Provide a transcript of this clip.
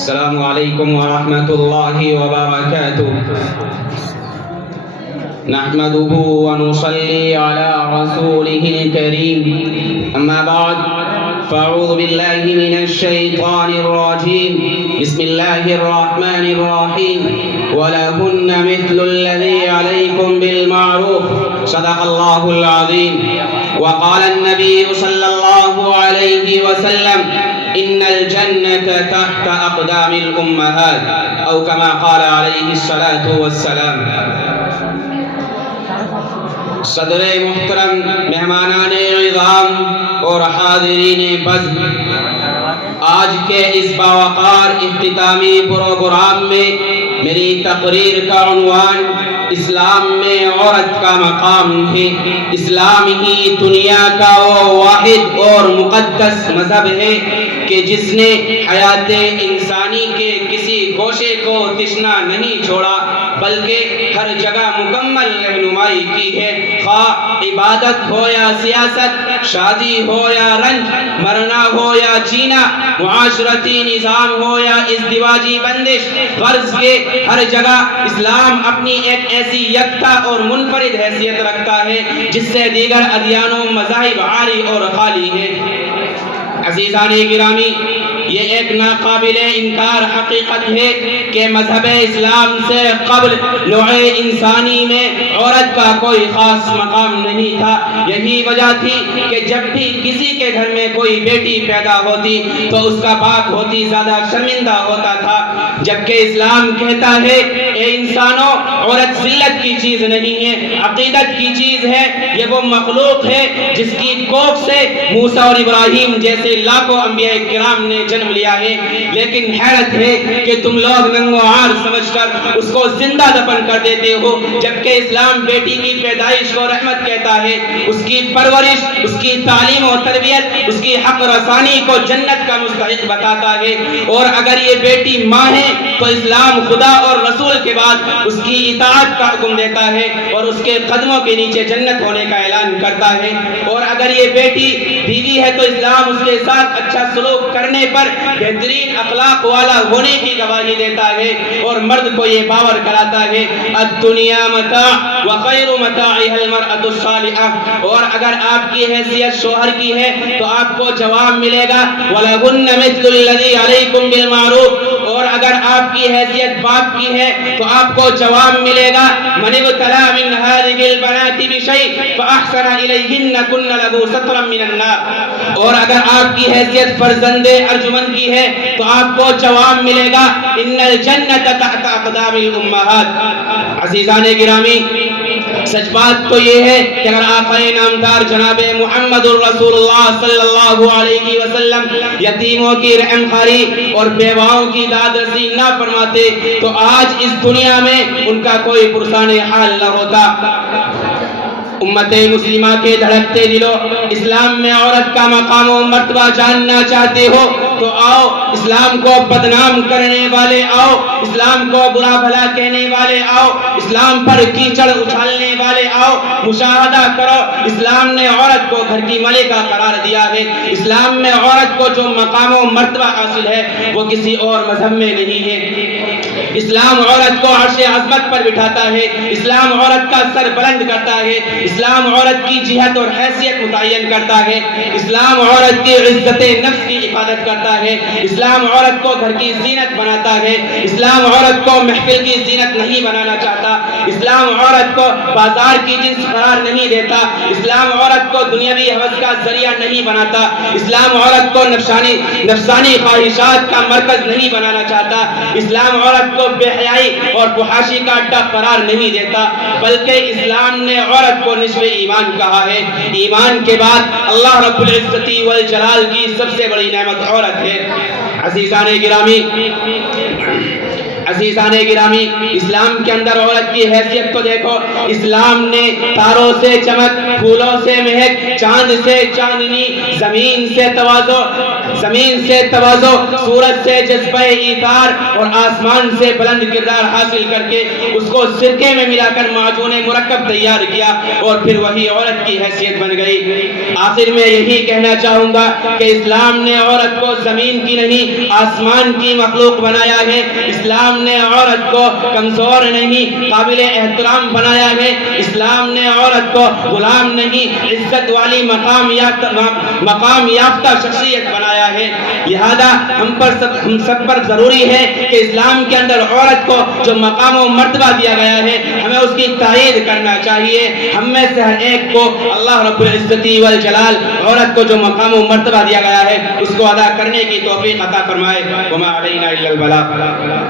السلام علیکم ورحمۃ اللہ وبرکاتہ نحمده ونصلي على رسوله الكريم أما بعد فأعوذ بالله من الشيطان الرجيم بسم الله الرحمن الرحيم ولهن مثل الذي عليكم بالمعروف صدق الله العظيم وقال النبي صلى الله عليه وسلم إن الجنة تحت أقدام الأمهات أو كما قال عليه الصلاة والسلام۔ صدر محترم، مہمانان عظام اور حاضرین بزم، آج کے اس باوقار اختتامی پروگرام میں میری تقریر کا عنوان اسلام میں عورت کا مقام ہے۔ اسلام ہی دنیا کا وہ واحد اور مقدس مذہب ہے کہ جس نے حیات انسانی کے کسی گوشے کو تشنا نہیں چھوڑا بلکہ ہر جگہ مکمل رہنمائی کی ہے، خواہ عبادت ہو یا سیاست، شادی ہو یا رنج، مرنا ہو یا جینا، معاشرتی نظام ہو یا ازدواجی بندش، غرض کے ہر جگہ اسلام اپنی ایک ایسی یکتا اور منفرد حیثیت رکھتا ہے جس سے دیگر ادیان و مذاہب عاری اور خالی ہے۔ عزیزان گرامی، یہ ایک ناقابل انکار حقیقت ہے کہ مذہب اسلام سے قبل نوع انسانی میں عورت کا کوئی خاص مقام نہیں تھا۔ یہی وجہ تھی کہ جب بھی کسی کے گھر میں کوئی بیٹی پیدا ہوتی تو اس کا باپ بہت ہی زیادہ شرمندہ ہوتا تھا، جبکہ اسلام کہتا ہے اے انسانوں، عورت ذلت کی چیز نہیں ہے، عقیدت کی چیز ہے۔ یہ وہ مخلوق ہے جس کی کوکھ سے موسیٰ اور ابراہیم جیسے لاکھوں انبیاء کرام نے جنم لیا ہے، لیکن حیرت ہے کہ تم لوگ ننگ و عار سمجھ کر اس کو زندہ دفن کر دیتے ہو، جبکہ اسلام بیٹی کی پیدائش کو رحمت کہتا ہے، اس کی پرورش، اس کی تعلیم و تربیت، اس کی حق رسانی کو جنت کا مستحق بتاتا ہے۔ اور اگر یہ بیٹی ماں ہے تو اسلام خدا اور رسول کے بعد اس کی اطاعت کا حکم دیتا ہے اور اس کے قدموں کے نیچے جنت ہونے کا اعلان کرتا ہے۔ اور اگر یہ بیٹی بیوی ہے تو اسلام اس کے ساتھ اچھا سلوک کرنے پر بہترین اخلاق والا ہونے کی گواہی دیتا ہے، اور مرد کو یہ باور کراتا ہے الدنیا متاع وخیر متاعها المرأة الصالحة۔ اور اگر آپ کی حیثیت شوہر کی ہے تو آپ کو جواب ملے گا وَلَهُنَّ مِثْلُ الَّذِي عَلَيْكُمْ بِالْمَعْرُوفِ۔ اور اگر آپ کی حیثیت باپ کی ہے تو آپ کو جواب ملے گا مَنِ ابْتَلَىٰ مِنْ هَٰذِهِ الْبَنَاتِ بِشَيْءٍ فَأَحْسَنَ إِلَيْهِنَّ كُنَّ لَهُ سَتْرًا مِنَ النَّارِ۔ اور اگر آپ کی حیثیت فرزند ارجمند کی ہے تو آپ کو جواب ملے گا ان الجنت تحت اقدام الامہات۔ عزیزان گرامی، سچ بات تو یہ ہے کہ اگر آقا نامدار جناب محمد الرسول اللہ صلی اللہ علیہ وسلم یتیموں کی رحم خواری اور بیواؤں کی داد رسی نہ فرماتے تو آج اس دنیا میں ان کا کوئی پرسان حال نہ ہوتا۔ امت مسلمہ کے دھڑکتے دلوں، اسلام میں عورت کا مقام و مرتبہ جاننا چاہتے ہو تو آؤ، اسلام کو بدنام کرنے والے آؤ، اسلام کو برا بھلا کہنے والے آؤ، اسلام پر کیچڑ اچھالنے والے آؤ، مشاہدہ کرو، اسلام نے عورت کو گھر کی ملکہ قرار دیا ہے۔ اسلام میں عورت کو جو مقام و مرتبہ حاصل ہے وہ کسی اور مذہب میں نہیں ہے۔ اسلام عورت کو عرش عظمت پر بٹھاتا ہے، اسلام عورت کا سر بلند کرتا ہے، اسلام عورت کی جہت اور حیثیت متعین کرتا ہے، اسلام عورت کی عزت نفس کی حفاظت کرتا ہے، اسلام عورت کو گھر کی زینت بناتا ہے، اسلام عورت کو محفل کی زینت نہیں بنانا چاہتا، اسلام عورت کو بازار کی جنس قرار نہیں دیتا، اسلام عورت کو دنیاوی حوث کا ذریعہ نہیں بناتا، اسلام عورت کو نفسانی خواہشات کا مرکز نہیں بنانا چاہتا، اسلام عورت کو بے حیائی اور فحاشی کا اڈا قرار نہیں دیتا، بلکہ اسلام نے عورت کو نصف ایمان کہا ہے۔ ایمان کے بعد اللہ رب العزت والجلال کی سب سے بڑی نعمت عورت ہے۔ عزیزان گرامی، عزیزان گرامی، اسلام کے اندر عورت کی حیثیت کو دیکھو، اسلام نے تاروں سے چمک، پھولوں سے مہک، چاند سے چاندنی، زمین سے تواضع، سورج سے جذبہ ایثار اور آسمان سے بلند کردار حاصل کر کے اس کو سرکے میں ملا کر معجون مرکب تیار کیا اور پھر وہی عورت کی حیثیت بن گئی۔ آخر میں یہی کہنا چاہوں گا کہ اسلام نے عورت کو زمین کی نہیں آسمان کی مخلوق بنایا ہے۔ اسلام نے عورت کو کمزور نہیں قابل احترام بنایا ہے۔ اسلام نے عورت کو غلام نہیں عزت والی مقام یافتہ شخصیت بنایا ہے۔ لہذا ہم سب پر ضروری ہے کہ اسلام کے اندر عورت کو جو مقام و مرتبہ دیا گیا ہے ہمیں اس کی تائید کرنا چاہیے۔ ہم میں سے ہر ایک کو اللہ رب العزت والجلال عورت کو جو مقام و مرتبہ دیا گیا ہے اس کو ادا کرنے کی توفیق عطا فرمائے۔ وما علینا الا البلاغ۔